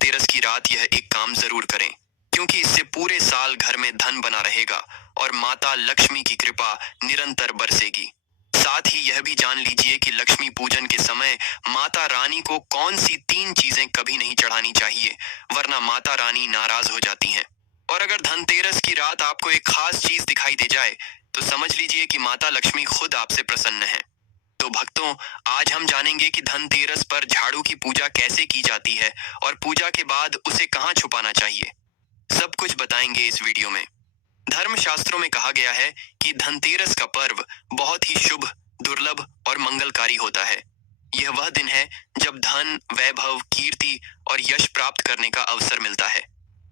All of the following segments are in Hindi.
धनतेरस की रात यह एक काम जरूर करें, क्योंकि इससे पूरे साल घर में धन बना रहेगा और माता लक्ष्मी की कृपा निरंतर बरसेगी। साथ ही यह भी जान लीजिए कि लक्ष्मी पूजन के समय माता रानी को कौन सी 3 चीजें कभी नहीं चढ़ानी चाहिए, वरना माता रानी नाराज हो जाती हैं। और अगर धनतेरस की रात आपको एक खास चीज दिखाई दे जाए, तो समझ लीजिए कि माता लक्ष्मी खुद आपसे प्रसन्न है। तो भक्तों, आज हम जानेंगे कि धनतेरस पर झाड़ू की पूजा कैसे की जाती है और पूजा के बाद उसे कहाँ छुपाना चाहिए। सब कुछ बताएंगे इस वीडियो में। धर्म शास्त्रों में कहा गया है कि धनतेरस का पर्व बहुत ही शुभ, दुर्लभ और मंगलकारी होता है। यह वह दिन है जब धन, वैभव, कीर्ति और यश प्राप्त करने का अवसर मिलता है।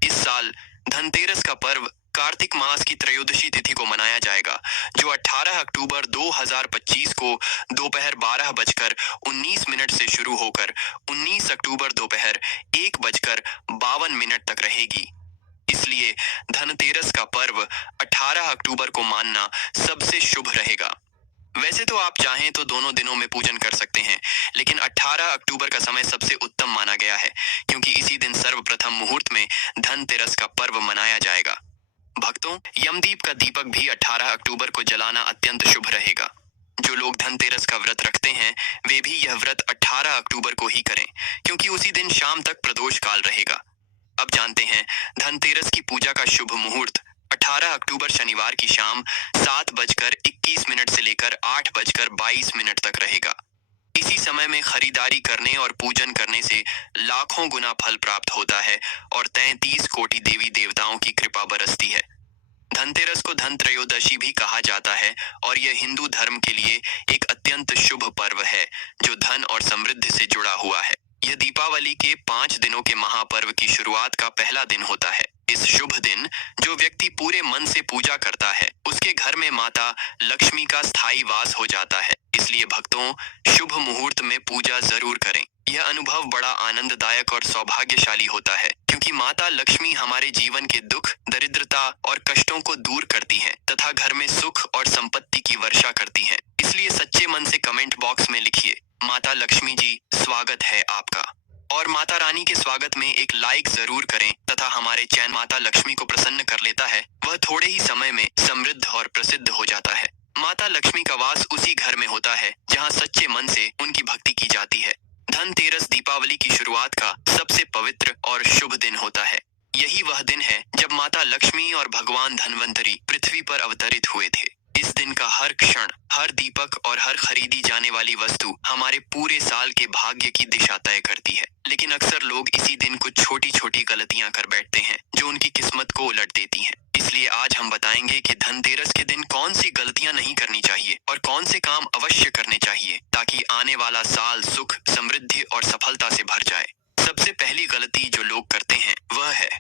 इस साल धनतेरस का पर्व कार्तिक मास की त्रयोदशी तिथि को मनाया जाएगा, जो 18 अक्टूबर 2025 को दोपहर 12:19 से शुरू होकर 19 अक्टूबर दोपहर 1:52 तक रहेगी। इसलिए धनतेरस का पर्व 18 अक्टूबर को मानना सबसे शुभ रहेगा। वैसे तो आप चाहें तो दोनों दिनों में पूजन कर सकते हैं, लेकिन 18 अक्टूबर का समय सबसे उत्तम माना गया है, क्योंकि इसी दिन सर्वप्रथम मुहूर्त में धनतेरस का पर्व मनाया जाएगा। भक्तों, यमदीप का दीपक भी 18 अक्टूबर को जलाना अत्यंत शुभ रहेगा। जो लोग धनतेरस का व्रत रखते हैं, वे भी यह व्रत 18 अक्टूबर को ही करें, क्योंकि उसी दिन शाम तक प्रदोष काल रहेगा। अब जानते हैं धनतेरस की पूजा का शुभ मुहूर्त 18 अक्टूबर शनिवार की शाम 7:21 से लेकर 8:22 तक रहेगा। इसी समय में खरीदारी करने और पूजन करने से लाखों गुना फल प्राप्त होता है और 33 कोटि देवी देवताओं की कृपा बरसती है। धनतेरस को धन त्रयोदशी भी कहा जाता है और यह हिंदू धर्म के लिए एक अत्यंत शुभ पर्व है, जो धन और समृद्धि से जुड़ा हुआ है। यह दीपावली के 5 दिनों के महापर्व की शुरुआत का पहला दिन होता है। इस शुभ दिन जो व्यक्ति पूरे मन से पूजा करता है, उसके घर में माता लक्ष्मी का स्थायी वास हो जाता है। इसलिए भक्तों, शुभ मुहूर्त में पूजा जरूर करें। यह अनुभव बड़ा आनंददायक और सौभाग्यशाली होता है, क्योंकि माता लक्ष्मी हमारे जीवन के दुख, दरिद्रता और कष्टों को दूर करती हैं तथा घर में सुख और संपत्ति की वर्षा करती हैं। इसलिए सच्चे मन से कमेंट बॉक्स में लिखिए, माता लक्ष्मी जी स्वागत है आपका। और माता रानी के स्वागत में एक लाइक जरूर करें तथा हमारे चैनल माता लक्ष्मी को प्रसन्न कर लेता है, वह थोड़े ही समय में समृद्ध और प्रसिद्ध हो जाता है। माता लक्ष्मी का वास उसी घर में होता है जहाँ सच्चे मन से उनकी भक्ति की जाती है। धनतेरस दीपावली की शुरुआत का सबसे पवित्र और शुभ दिन होता है। यही वह दिन है जब माता लक्ष्मी और भगवान धन्वंतरी पृथ्वी पर अवतरित हुए थे। इस दिन का हर क्षण, हर दीपक और हर खरीदी जाने वाली वस्तु हमारे पूरे साल के भाग्य की दिशा तय करती है। लेकिन अक्सर लोग इसी दिन कुछ छोटी छोटी गलतियां कर बैठते हैं, जो उनकी किस्मत को उलट देती हैं। इसलिए आज हम बताएंगे कि धनतेरस के दिन कौन सी गलतियां नहीं करनी चाहिए और कौन से काम अवश्य करने चाहिए, ताकि आने वाला साल सुख, समृद्धि और सफलता से भर जाए। सबसे पहली गलती जो लोग करते हैं वह है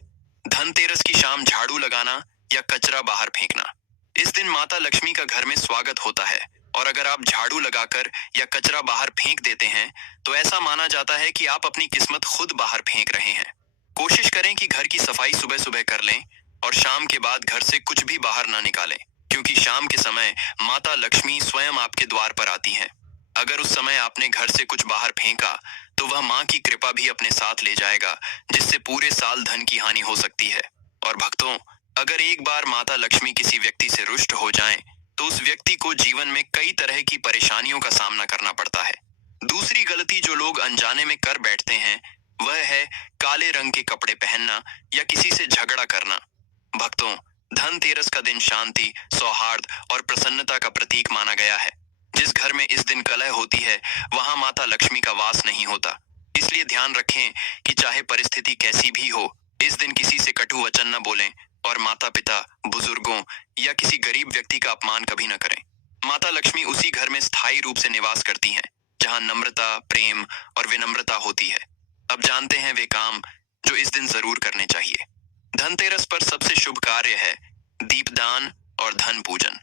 धनतेरस की शाम झाड़ू लगाना या कचरा बाहर फेंकना। इस दिन माता लक्ष्मी का घर में स्वागत होता है, और अगर आप झाड़ू लगाकर या कचरा बाहर फेंक देते हैं, तो ऐसा माना जाता है कि आप अपनी किस्मत खुद बाहर फेंक रहे हैं। कोशिश करें कि घर की सफाई सुबह सुबह कर लें और शाम के बाद घर से कुछ भी बाहर ना निकालें, क्योंकि शाम के समय माता लक्ष्मी स्वयं आपके द्वार पर आती हैं। अगर उस समय आपने घर से कुछ बाहर फेंका, तो वह माँ की कृपा भी अपने साथ ले जाएगा, जिससे पूरे साल धन की हानि हो सकती है। और भक्तों, अगर एक बार माता लक्ष्मी किसी व्यक्ति से रुष्ट हो जाएं, तो उस व्यक्ति को जीवन में कई तरह की परेशानियों का सामना करना पड़ता है। दूसरी गलती जो लोग अनजाने में कर बैठते हैं वह है काले रंग के कपड़े पहनना या किसी से झगड़ा करना। भक्तों, धनतेरस का दिन शांति, सौहार्द और प्रसन्नता का प्रतीक माना गया है। जिस घर में इस दिन कलह होती है, वहां माता लक्ष्मी का वास नहीं होता। इसलिए ध्यान रखें कि चाहे परिस्थिति कैसी भी हो, इस दिन किसी से कटु वचन न बोलें और माता पिता, बुजुर्गों या किसी गरीब व्यक्ति का अपमान कभी न करें। माता लक्ष्मी उसी घर में स्थायी रूप से निवास करती हैं, जहां नम्रता, प्रेम और विनम्रता होती है। अब जानते हैं वे काम जो इस दिन जरूर करने चाहिए। धनतेरस पर सबसे शुभ कार्य है दीपदान और धन पूजन।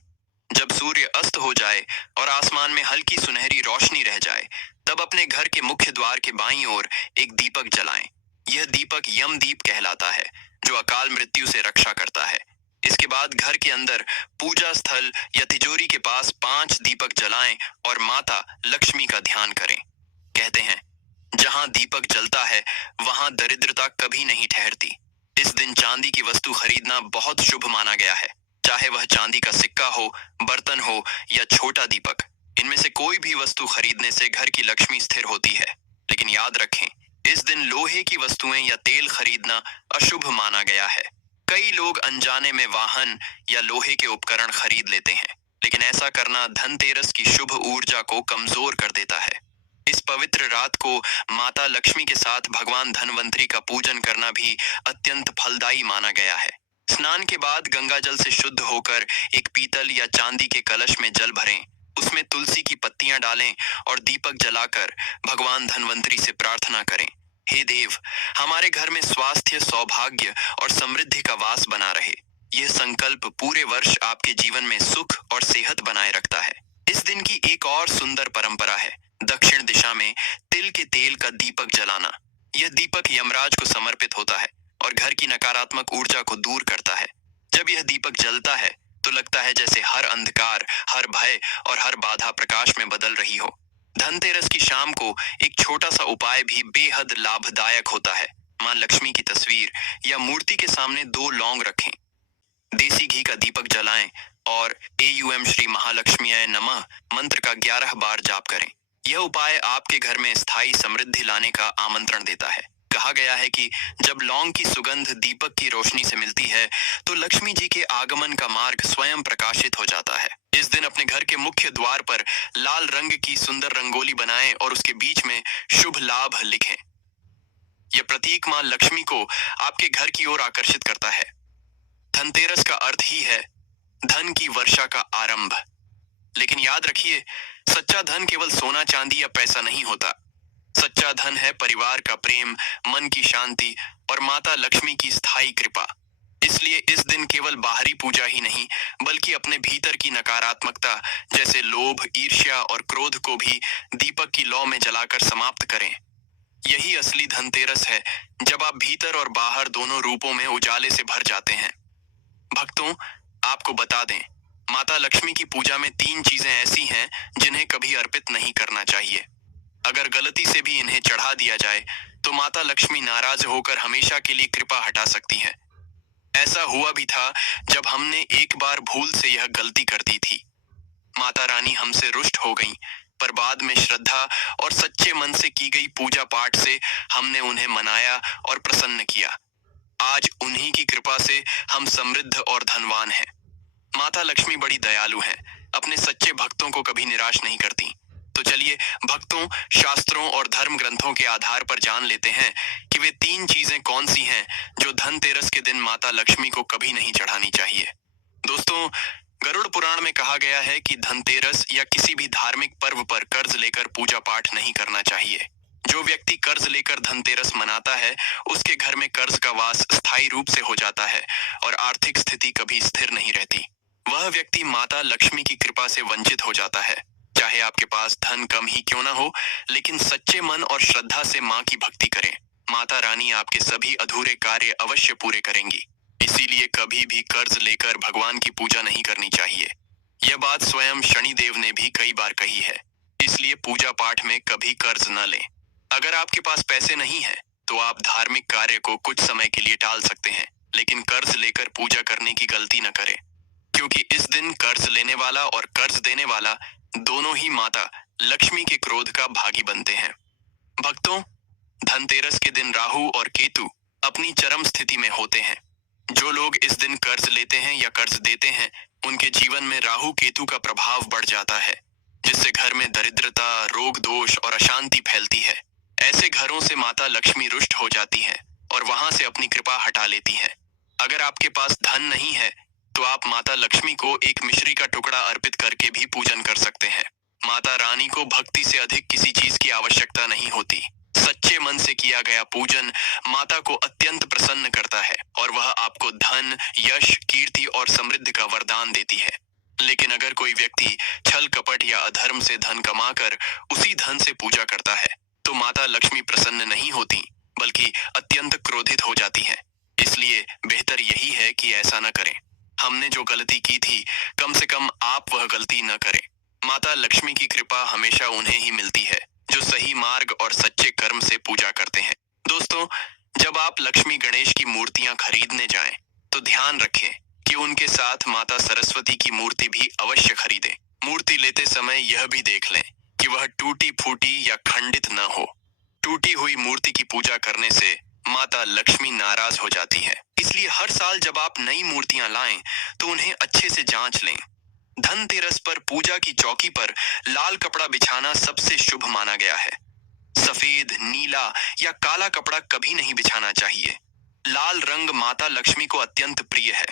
जब सूर्य अस्त हो जाए और आसमान में हल्की सुनहरी रोशनी रह जाए, तब अपने घर के मुख्य द्वार के बाईं ओर एक दीपक जलाएं। यह दीपक यमदीप कहलाता है, जो अकाल मृत्यु से रक्षा करता है। इसके बाद घर के अंदर पूजा स्थल या तिजोरी के पास 5 दीपक जलाएं और माता लक्ष्मी का ध्यान करें। कहते हैं, जहां दीपक जलता है वहां दरिद्रता कभी नहीं ठहरती। इस दिन चांदी की वस्तु खरीदना बहुत शुभ माना गया है, चाहे वह चांदी का सिक्का हो, बर्तन हो या छोटा दीपक। इनमें से कोई भी वस्तु खरीदने से घर की लक्ष्मी स्थिर होती है। लेकिन याद रखें, इस दिन लोहे की वस्तुएं या तेल खरीदना अशुभ माना गया है। कई लोग अनजाने में वाहन या लोहे के उपकरण खरीद लेते हैं, लेकिन ऐसा करना धनतेरस की शुभ ऊर्जा को कमजोर कर देता है। इस पवित्र रात को माता लक्ष्मी के साथ भगवान धनवंतरी का पूजन करना भी अत्यंत फलदायी माना गया है। स्नान के बाद गंगा जल से शुद्ध होकर एक पीतल या चांदी के कलश में जल भरें, उसमें तुलसी की पत्तियां डालें और दीपक जलाकर भगवान धनवंतरी से प्रार्थना करें, हे देव, हमारे घर में स्वास्थ्य, सौभाग्य और समृद्धि का वास बना रहे। यह संकल्प पूरे वर्ष आपके जीवन में सुख और सेहत बनाए रखता है। इस दिन की एक और सुंदर परंपरा है दक्षिण दिशा में तिल के तेल का दीपक जलाना। यह दीपक यमराज को समर्पित होता है और घर की नकारात्मक ऊर्जा को दूर करता है। जब यह दीपक जलता है तो लगता है जैसे हर अंधकार, हर भय और हर बाधा प्रकाश में बदल रही हो। धनतेरस की शाम को एक छोटा सा उपाय भी बेहद लाभदायक होता है। मां लक्ष्मी की तस्वीर या मूर्ति के सामने 2 लौंग रखें, देसी घी का दीपक जलाएं और एयूएम श्री महालक्ष्मीयाय नमः मंत्र का 11 बार जाप करें। यह उपाय आपके घर में स्थायी समृद्धि लाने का आमंत्रण देता है। कहा गया है कि जब लौंग की सुगंध दीपक की रोशनी से मिलती है तो लक्ष्मी जी के आगमन का मार्ग स्वयं प्रकाशित हो जाता है। इस दिन अपने घर के मुख्य द्वार पर लाल रंग की सुंदर रंगोली बनाएं और उसके बीच में शुभ लाभ लिखें। यह प्रतीक मां लक्ष्मी को आपके घर की ओर आकर्षित करता है। धनतेरस का अर्थ ही है धन की वर्षा का आरंभ। लेकिन याद रखिए, सच्चा धन केवल सोना, चांदी या पैसा नहीं होता। सच्चा धन है परिवार का प्रेम, मन की शांति और माता लक्ष्मी की स्थायी कृपा। इसलिए इस दिन केवल बाहरी पूजा ही नहीं, बल्कि अपने भीतर की नकारात्मकता जैसे लोभ, ईर्ष्या और क्रोध को भी दीपक की लौ में जलाकर समाप्त करें। यही असली धनतेरस है, जब आप भीतर और बाहर दोनों रूपों में उजाले से भर जाते हैं। भक्तों, आपको बता दें, माता लक्ष्मी की पूजा में 3 चीजें ऐसी हैं जिन्हें कभी अर्पित नहीं करना चाहिए। अगर गलती से भी इन्हें चढ़ा दिया जाए तो माता लक्ष्मी नाराज होकर हमेशा के लिए कृपा हटा सकती है। ऐसा हुआ भी था जब हमने एक बार भूल से यह गलती कर दी थी। माता रानी हमसे रुष्ट हो गईं, पर बाद में श्रद्धा और सच्चे मन से की गई पूजा पाठ से हमने उन्हें मनाया और प्रसन्न किया। आज उन्हीं की कृपा से हम समृद्ध और धनवान हैं। माता लक्ष्मी बड़ी दयालु हैं, अपने सच्चे भक्तों को कभी निराश नहीं करती। तो चलिए भक्तों, शास्त्रों और धर्म ग्रंथों के आधार पर जान लेते हैं कि वे 3 चीजें कौन सी हैं जो धनतेरस के दिन माता लक्ष्मी को कभी नहीं चढ़ानी चाहिए। दोस्तों, गरुड़ पुराण में कहा गया है कि धनतेरस या किसी भी धार्मिक पर्व पर कर्ज लेकर पूजा पाठ नहीं करना चाहिए। जो व्यक्ति कर्ज लेकर धनतेरस मनाता है, उसके घर में कर्ज का वास स्थायी रूप से हो जाता है और आर्थिक स्थिति कभी स्थिर नहीं रहती। वह व्यक्ति माता लक्ष्मी की कृपा से वंचित हो जाता है। चाहे आपके पास धन कम ही क्यों ना हो, लेकिन सच्चे मन और श्रद्धा से माँ की भक्ति करें। माता रानी आपके सभी अधूरे कार्य अवश्य पूरे करेंगी। इसीलिए कभी भी कर्ज लेकर भगवान की पूजा नहीं करनी चाहिए। यह बात स्वयं शनिदेव ने भी कई बार कही है। इसलिए पूजा पाठ में कभी कर्ज न लें। अगर आपके पास पैसे नहीं है तो आप धार्मिक कार्य को कुछ समय के लिए टाल सकते हैं, लेकिन कर्ज लेकर पूजा करने की गलती न करें, क्योंकि इस दिन कर्ज लेने वाला और कर्ज देने वाला दोनों ही माता लक्ष्मी के क्रोध का भागी बनते हैं। भक्तों, धनतेरस के दिन राहु और केतु अपनी चरम स्थिति में होते हैं। जो लोग इस दिन कर्ज लेते हैं या कर्ज देते हैं, उनके जीवन में राहु केतु का प्रभाव बढ़ जाता है, जिससे घर में दरिद्रता, रोग दोष और अशांति फैलती है। ऐसे घरों से माता लक्ष्मी रुष्ट हो जाती है और वहां से अपनी कृपा हटा लेती है। अगर आपके पास धन नहीं है तो आप माता लक्ष्मी को एक मिश्री का टुकड़ा अर्पित करके भी पूजन कर सकते हैं। माता रानी को भक्ति से अधिक किसी चीज की आवश्यकता नहीं होती। सच्चे मन से किया गया पूजन माता को अत्यंत प्रसन्न करता है और वह आपको धन, यश, कीर्ति और समृद्धि का वरदान देती है। लेकिन अगर कोई व्यक्ति छल कपट या अधर्म से धन कमाकर उसी धन से पूजा करता है तो माता लक्ष्मी प्रसन्न नहीं होती, बल्कि अत्यंत क्रोधित हो जाती है। इसलिए बेहतर यही है कि ऐसा न करें। हमने जो गलती की थी, कम से कम आप वह गलती न करें। माता लक्ष्मी की कृपा हमेशा उन्हें ही मिलती है जो सही मार्ग और सच्चे कर्म से पूजा करते हैं। दोस्तों, जब आप लक्ष्मी गणेश की मूर्तियां खरीदने जाएं, तो ध्यान रखें कि उनके साथ माता सरस्वती की मूर्ति भी अवश्य खरीदें। मूर्ति लेते समय यह भी देख लें कि वह टूटी फूटी या खंडित न हो। टूटी हुई मूर्ति की पूजा करने से माता लक्ष्मी नाराज हो जाती है। इसलिए हर साल जब आप नई मूर्तियां लाएं, तो उन्हें अच्छे से जांच लें। धनतेरस पर पूजा की चौकी पर लाल कपड़ा बिछाना सबसे शुभ माना गया है। सफेद, नीला या काला कपड़ा कभी नहीं बिछाना चाहिए। लाल रंग माता लक्ष्मी को अत्यंत प्रिय है।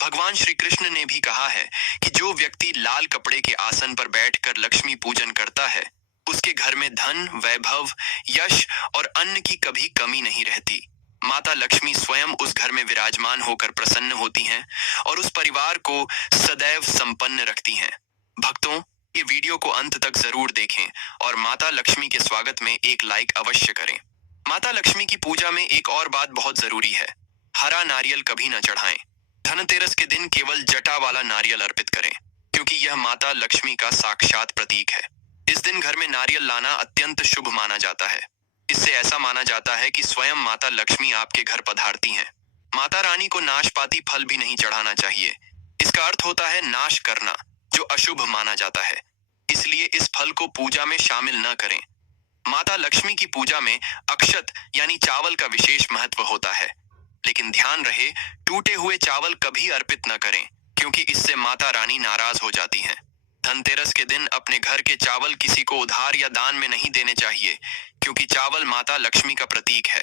भगवान श्री कृष्ण ने भी कहा है कि जो व्यक्ति लाल कपड़े के आसन पर बैठकर लक्ष्मी पूजन करता है, उसके घर में धन, वैभव, यश और अन्न की कभी कमी नहीं रहती। माता लक्ष्मी स्वयं उस घर में विराजमान होकर प्रसन्न होती हैं और उस परिवार को सदैव संपन्न रखती हैं। भक्तों, ये वीडियो को अंत तक जरूर देखें और माता लक्ष्मी के स्वागत में एक लाइक अवश्य करें। माता लक्ष्मी की पूजा में एक और बात बहुत जरूरी है। हरा नारियल कभी न चढ़ाएं। धनतेरस के दिन केवल जटा वाला नारियल अर्पित करें, क्योंकि यह माता लक्ष्मी का साक्षात प्रतीक है। इस दिन घर में नारियल लाना अत्यंत शुभ माना जाता है। इससे ऐसा माना जाता है कि स्वयं माता लक्ष्मी आपके घर पधारती हैं। माता रानी को नाशपाती फल भी नहीं चढ़ाना चाहिए। इसका अर्थ होता है नाश करना, जो अशुभ माना जाता है। इसलिए इस फल को पूजा में शामिल न करें। माता लक्ष्मी की पूजा में अक्षत यानी चावल का विशेष महत्व होता है, लेकिन ध्यान रहे, टूटे हुए चावल कभी अर्पित न करें, क्योंकि इससे माता रानी नाराज हो जाती हैं। धनतेरस के दिन अपने घर के चावल किसी को उधार या दान में नहीं देने चाहिए, क्योंकि चावल माता लक्ष्मी का प्रतीक है।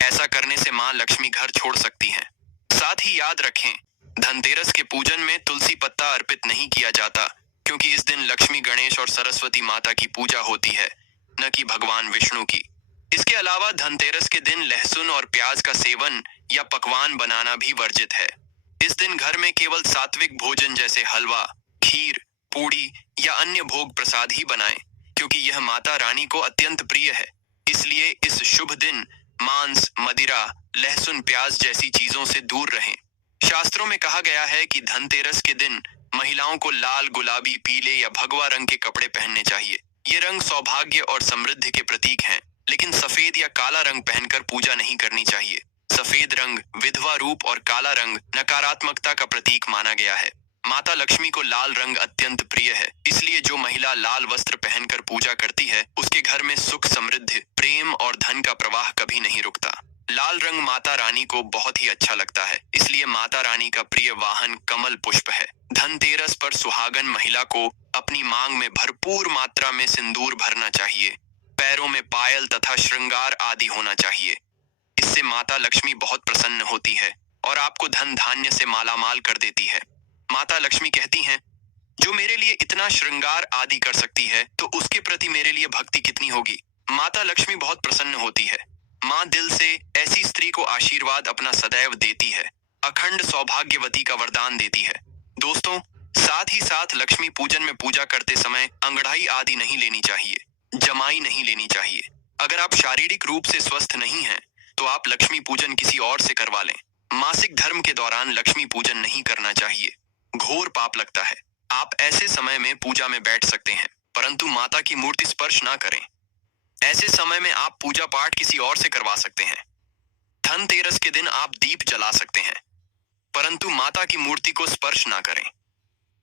ऐसा करने से मां लक्ष्मी घर छोड़ सकती हैं। साथ ही याद रखें, धनतेरस के पूजन में तुलसी पत्ता अर्पित नहीं किया जाता, क्योंकि इस दिन लक्ष्मी, गणेश और सरस्वती माता की पूजा होती है, न कि भगवान विष्णु की। इसके अलावा धनतेरस के दिन लहसुन और प्याज का सेवन या पकवान बनाना भी वर्जित है। इस दिन घर में केवल सात्विक भोजन जैसे हलवा, खीर, पूड़ी या अन्य भोग प्रसाद ही बनाएं, क्योंकि यह माता रानी को अत्यंत प्रिय है। इसलिए इस शुभ दिन मांस, मदिरा, लहसुन, प्याज जैसी चीजों से दूर रहें। शास्त्रों में कहा गया है कि धनतेरस के दिन महिलाओं को लाल, गुलाबी, पीले या भगवा रंग के कपड़े पहनने चाहिए। ये रंग सौभाग्य और समृद्धि के प्रतीक हैं, लेकिन सफेद या काला रंग पहनकर पूजा नहीं करनी चाहिए। सफेद रंग विधवा रूप और काला रंग नकारात्मकता का प्रतीक माना गया है। माता लक्ष्मी को लाल रंग अत्यंत प्रिय है, इसलिए जो महिला लाल वस्त्र पहनकर पूजा करती है, उसके घर में सुख, समृद्धि, प्रेम और धन का प्रवाह कभी नहीं रुकता। लाल रंग माता रानी को बहुत ही अच्छा लगता है, इसलिए माता रानी का प्रिय वाहन कमल पुष्प है। धनतेरस पर सुहागन महिला को अपनी मांग में भरपूर मात्रा में सिंदूर भरना चाहिए। पैरों में पायल तथा श्रृंगार आदि होना चाहिए। इससे माता लक्ष्मी बहुत प्रसन्न होती है और आपको धन धान्य से मालामाल कर देती है। माता लक्ष्मी कहती हैं, जो मेरे लिए इतना श्रृंगार आदि कर सकती है, तो उसके प्रति मेरे लिए भक्ति कितनी होगी। माता लक्ष्मी बहुत प्रसन्न होती है। माँ दिल से ऐसी स्त्री को आशीर्वाद अपना सदैव देती है, अखंड सौभाग्यवती का वरदान देती है। दोस्तों, साथ ही साथ लक्ष्मी पूजन में पूजा करते समय अंगड़ाई आदि नहीं लेनी चाहिए, जमाई नहीं लेनी चाहिए। अगर आप शारीरिक रूप से स्वस्थ नहीं हैं, तो आप लक्ष्मी पूजन किसी और से करवा लें। मासिक धर्म के दौरान लक्ष्मी पूजन नहीं करना चाहिए, घोर पाप लगता है। आप ऐसे समय में पूजा में बैठ सकते हैं, परंतु माता की मूर्ति स्पर्श ना करें। ऐसे समय में आप पूजा पाठ किसी और से करवा सकते हैं। धनतेरस के दिन आप दीप जला सकते हैं, परंतु माता की मूर्ति को स्पर्श ना करें।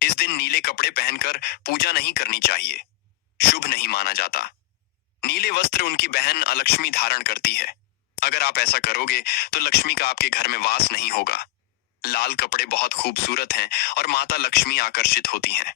इस दिन नीले कपड़े पहनकर पूजा नहीं करनी चाहिए, शुभ नहीं माना जाता। नीले वस्त्र उनकी बहन अलक्ष्मी धारण करती है। अगर आप ऐसा करोगे तो लक्ष्मी का आपके घर में वास नहीं होगा। लाल कपड़े बहुत खूबसूरत हैं और माता लक्ष्मी आकर्षित होती हैं।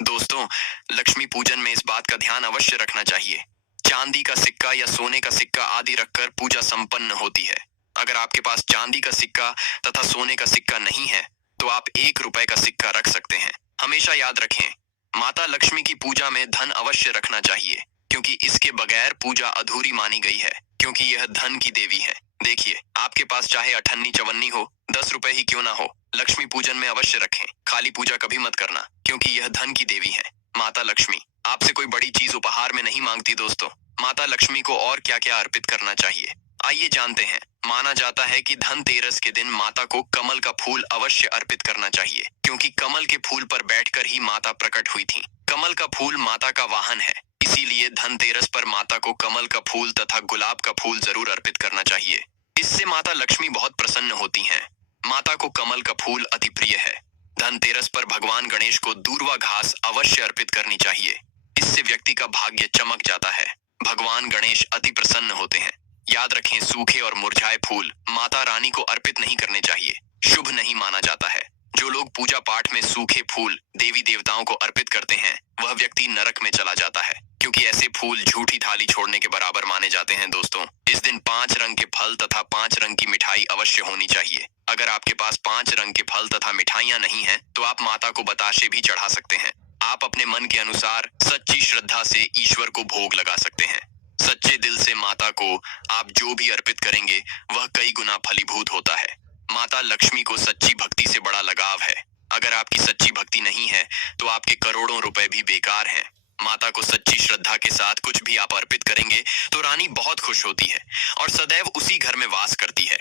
दोस्तों, लक्ष्मी पूजन में इस बात का ध्यान अवश्य रखना चाहिए। चांदी का सिक्का या सोने का सिक्का आदि रखकर पूजा संपन्न होती है। अगर आपके पास चांदी का सिक्का तथा सोने का सिक्का नहीं है, तो आप 1 रुपए का सिक्का रख सकते हैं। हमेशा याद रखें, माता लक्ष्मी की पूजा में धन अवश्य रखना चाहिए, क्योंकि इसके बगैर पूजा अधूरी मानी गई है, क्योंकि यह धन की देवी है। देखिए, आपके पास चाहे अठन्नी चवन्नी हो, 10 रुपए ही क्यों ना हो, लक्ष्मी पूजन में अवश्य रखें। खाली पूजा कभी मत करना, क्योंकि यह धन की देवी है। माता लक्ष्मी आपसे कोई बड़ी चीज उपहार में नहीं मांगती। दोस्तों, माता लक्ष्मी को और क्या क्या अर्पित करना चाहिए, आइए जानते हैं। माना जाता है कि धनतेरस के दिन माता को कमल का फूल अवश्य अर्पित करना चाहिए, क्योंकि कमल के फूल पर बैठकर ही माता प्रकट हुई थी। कमल का फूल माता का वाहन है, इसीलिए धनतेरस पर माता को कमल का फूल तथा गुलाब का फूल जरूर अर्पित करना चाहिए। इससे माता लक्ष्मी बहुत प्रसन्न होती हैं। माता को कमल का फूल अति प्रिय है। धनतेरस पर भगवान गणेश को दूर्वा घास अवश्य अर्पित करनी चाहिए। इससे व्यक्ति का भाग्य चमक जाता है। भगवान गणेश अति प्रसन्न होते हैं। याद रखें, सूखे और मुरझाए फूल माता रानी को अर्पित नहीं करने चाहिए, शुभ नहीं माना जाता है। जो लोग पूजा पाठ में सूखे फूल देवी देवताओं को अर्पित करते हैं, वह व्यक्ति नरक में चला जाता है, क्योंकि ऐसे फूल झूठी थाली छोड़ने के बराबर माने जाते हैं। दोस्तों, इस दिन 5 रंग के फल तथा 5 रंग की मिठाई अवश्य होनी चाहिए। अगर आपके पास 5 रंग के फल तथा मिठाइयां नहीं हैं, तो आप माता को बताशे भी चढ़ा सकते हैं। आप अपने मन के अनुसार सच्ची श्रद्धा से ईश्वर को भोग लगा सकते हैं। सच्चे दिल से माता को आप जो भी अर्पित करेंगे, वह कई गुना फलीभूत होता है। माता लक्ष्मी को सच्ची भक्ति से बड़ा लगाव है। अगर आपकी सच्ची भक्ति नहीं है, तो आपके करोड़ों रुपए भी बेकार हैं। माता को सच्ची श्रद्धा के साथ कुछ भी आप अर्पित करेंगे, तो रानी बहुत खुश होती है और सदैव उसी घर में वास करती है।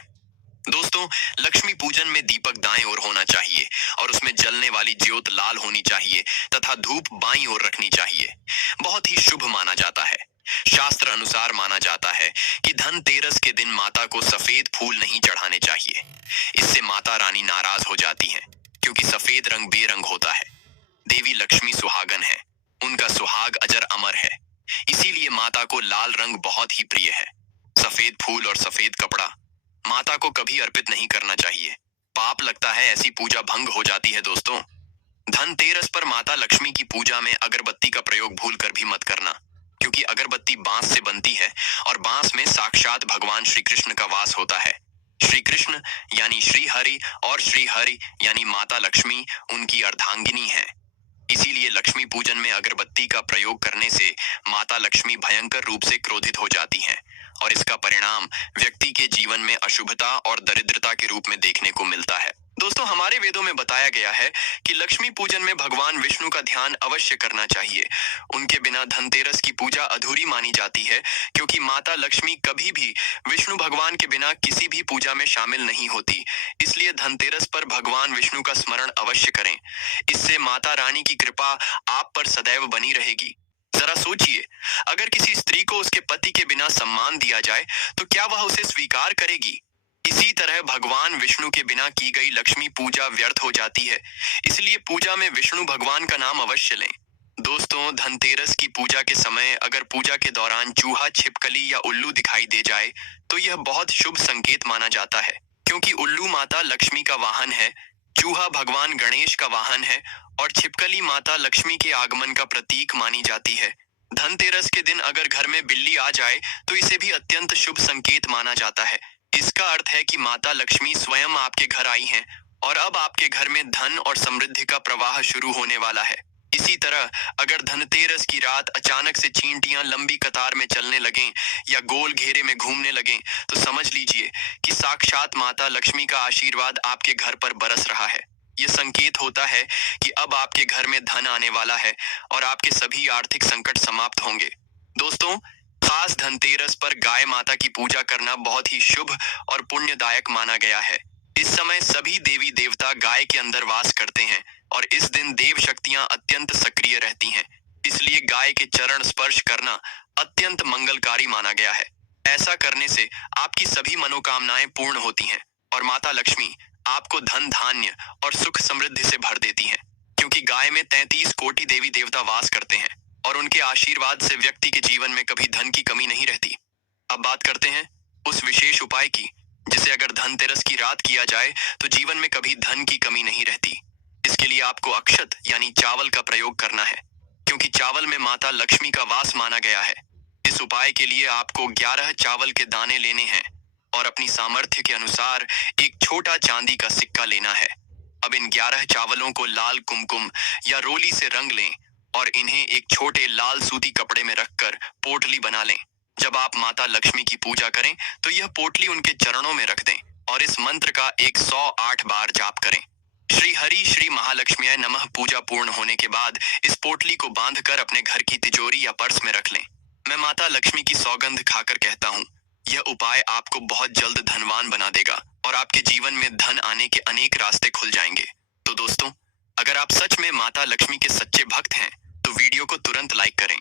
दोस्तों, लक्ष्मी पूजन में दीपक दाएं ओर होना चाहिए और उसमें जलने वाली ज्योत लाल होनी चाहिए तथा धूप बाईं ओर रखनी चाहिए। बहुत ही शुभ माना जाता है। शास्त्र अनुसार माना जाता है कि धनतेरस के दिन माता को सफेद फूल नहीं चढ़ाने चाहिए। इससे माता रानी नाराज हो जाती हैं, क्योंकि सफेद रंग बेरंग होता है। देवी लक्ष्मी सुहागन है, उनका सुहाग अजर अमर है। इसीलिए माता को लाल रंग बहुत ही प्रिय है। सफेद फूल और सफेद कपड़ा माता को कभी अर्पित नहीं करना चाहिए। पाप लगता है, ऐसी पूजा भंग हो जाती है। दोस्तों, धनतेरस पर माता लक्ष्मी की पूजा में अगरबत्ती का प्रयोग भूल कर भी मत करना, क्योंकि अगरबत्ती बांस से बनती है और बांस में साक्षात भगवान श्री कृष्ण का वास होता है। श्री कृष्ण यानी श्री हरि और श्री हरि यानी माता लक्ष्मी उनकी अर्धांगिनी है। इसीलिए लक्ष्मी पूजन में अगरबत्ती का प्रयोग करने से माता लक्ष्मी भयंकर रूप से क्रोधित हो जाती हैं और इसका परिणाम व्यक्ति के जीवन में अशुभता और दरिद्रता के रूप में देखने को मिलता है। दोस्तों, हमारे वेदों में बताया गया है कि लक्ष्मी पूजन में भगवान विष्णु का ध्यान अवश्य करना चाहिए। उनके बिना धनतेरस की पूजा अधूरी मानी जाती है, क्योंकि माता लक्ष्मी कभी भी विष्णु भगवान के बिना किसी भी पूजा में शामिल नहीं होती। इसलिए धनतेरस पर भगवान विष्णु का स्मरण अवश्य करें। इससे माता रानी की कृपा आप पर सदैव बनी रहेगी। जरा सोचिए, अगर किसी स्त्री को उसके पति के बिना सम्मान दिया जाए, तो क्या वह उसे स्वीकार करेगी? इसी तरह भगवान विष्णु के बिना की गई लक्ष्मी पूजा व्यर्थ हो जाती है। इसलिए पूजा में विष्णु भगवान का नाम अवश्य लें। दोस्तों, धनतेरस की पूजा के समय अगर पूजा के दौरान चूहा, छिपकली या उल्लू दिखाई दे जाए, तो यह बहुत शुभ संकेत माना जाता है, क्योंकि उल्लू माता लक्ष्मी का वाहन है, चूहा भगवान गणेश का वाहन है और छिपकली माता लक्ष्मी के आगमन का प्रतीक मानी जाती है। धनतेरस के दिन अगर घर में बिल्ली आ जाए, तो इसे भी अत्यंत शुभ संकेत माना जाता है। इसका अर्थ है कि माता लक्ष्मी स्वयं आपके घर आई हैं और अब आपके घर में धन और समृद्धि का प्रवाह शुरू होने वाला है। इसी तरह अगर धनतेरस की रात अचानक से चींटियां लंबी कतार में चलने लगें या गोल घेरे में घूमने लगें, तो समझ लीजिए कि साक्षात माता लक्ष्मी का आशीर्वाद आपके घर पर बरस रहा है। यह संकेत होता है कि अब आपके घर में धन आने वाला है और आपके सभी आर्थिक संकट समाप्त होंगे। दोस्तों, खास धनतेरस पर गाय माता की पूजा करना बहुत ही शुभ और पुण्यदायक माना गया है। इस समय सभी देवी देवता गाय के अंदर वास करते हैं और इस दिन देव शक्तियां अत्यंत सक्रिय रहती हैं। इसलिए गाय के चरण स्पर्श करना अत्यंत मंगलकारी माना गया है। ऐसा करने से आपकी सभी मनोकामनाएं पूर्ण होती हैं और माता लक्ष्मी आपको धन, धान्य और सुख समृद्धि से भर देती हैं, क्योंकि गाय में 33 कोटि देवी देवता वास करते हैं और उनके आशीर्वाद से व्यक्ति के जीवन में कभी धन की कमी नहीं रहती। अब बात करते हैं उस विशेष उपाय की, जिसे अगर धनतेरस की रात किया जाए तो जीवन में कभी धन की कमी नहीं रहती। इसके लिए आपको अक्षत यानी चावल का प्रयोग करना है, क्योंकि चावल में माता लक्ष्मी का वास माना गया है। इस उपाय के लिए आपको 11 चावल के दाने लेने हैं और अपनी सामर्थ्य के अनुसार एक छोटा चांदी का सिक्का लेना है। अब इन 11 चावलों को लाल कुमकुम या रोली से रंग लें और इन्हें एक छोटे लाल सूती कपड़े में रखकर पोटली बना लें। जब आप माता लक्ष्मी की पूजा करें, तो यह पोटली उनके चरणों में रख दें और इस मंत्र का 108 बार जाप करें। श्री हरि श्री महालक्ष्मीय नमः पूजा पूर्ण होने के बाद इस पोटली को बांधकर अपने घर की तिजोरी या पर्स में रख लें। मैं माता लक्ष्मी की सौगंध खाकर कहता हूँ, यह उपाय आपको बहुत जल्द धनवान बना देगा और आपके जीवन में धन आने के अनेक रास्ते खुल जाएंगे। तो दोस्तों, अगर आप सच में माता लक्ष्मी के सच्चे भक्त हैं, तो वीडियो को तुरंत लाइक करें।